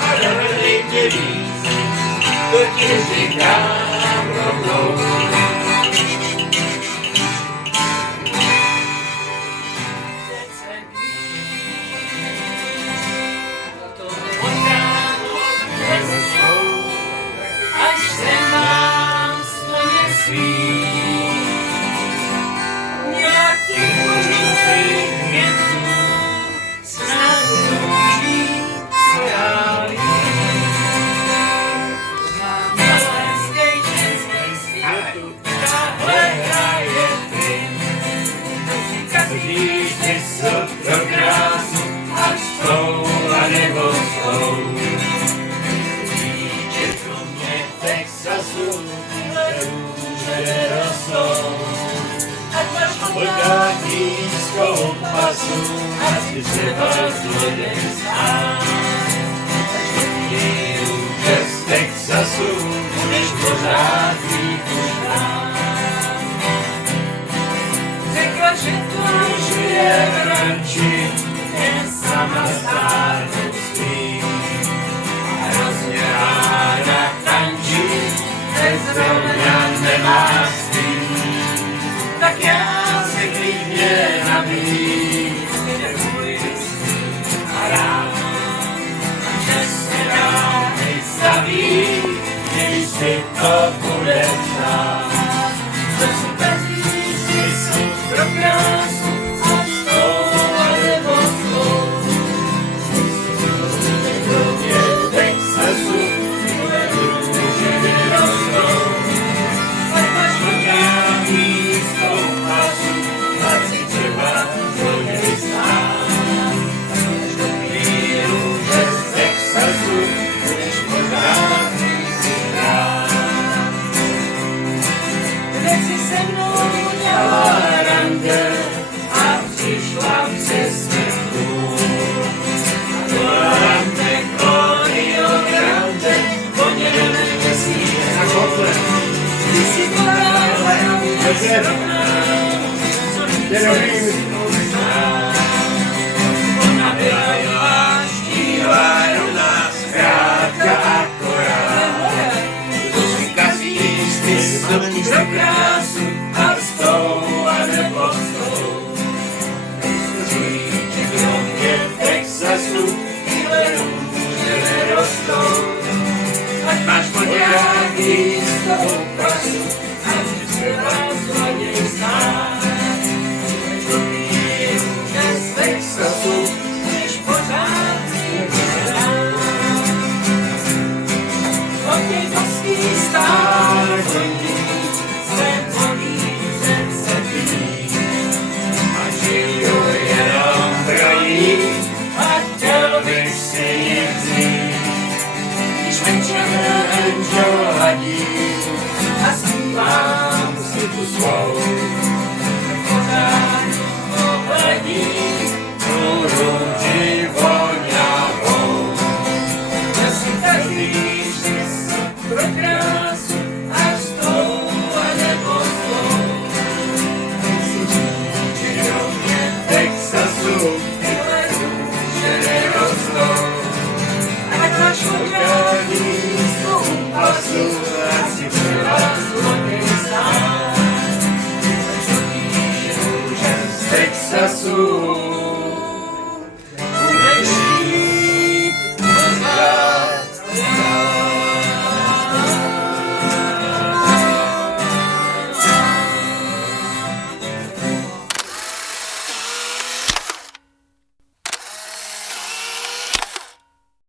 a dovedli tě víc, to ti říkám rovnou. Asi třeba zloděj stát. Že z Texasu budeš pořád mít už rád. Řekla, že tu žije v ranči, jen sama stárnout svým. A hrozně ráda tančí, bezrovna nemá svým. Tak já se klidně nabíjím. Když si to bude přát, to jsou peníze, jsou pro krásu a stou a nebo stou. V Texasu tyhle růže vyrostou, ať máš nějaký stoupařů, ať si třeba zloděj stát. Ty růže z Texasu budeš pořád. Se mnou udělala rande a přišla přesně kůl. A do rande choreogrande po něm měsíc a kotle. Ty si podávala mě srovná, co více si možná. Ona byla štíhlá, rovná, zkrátka akorát. To si kazí smysl pro krásu a stou a nebo stou. Říče kromě v Texasu tyhle růže nerostou. Ať máš nějaký z toho pasu, ať si třeba zloděj stát. Ty růže z Texasu budeš pořád mít rád. Hodně moský stát chodí, a zpívám si tu svou. Pořád ohledí tu růži voňavou. Asi každý smysl pro krásu a stou a nebo stou. Si říči rovně v Texasu tyhle růže nerostou. Ať máš hodňání z toho pasu, asi třeba zloděj stát. Růže z Texasu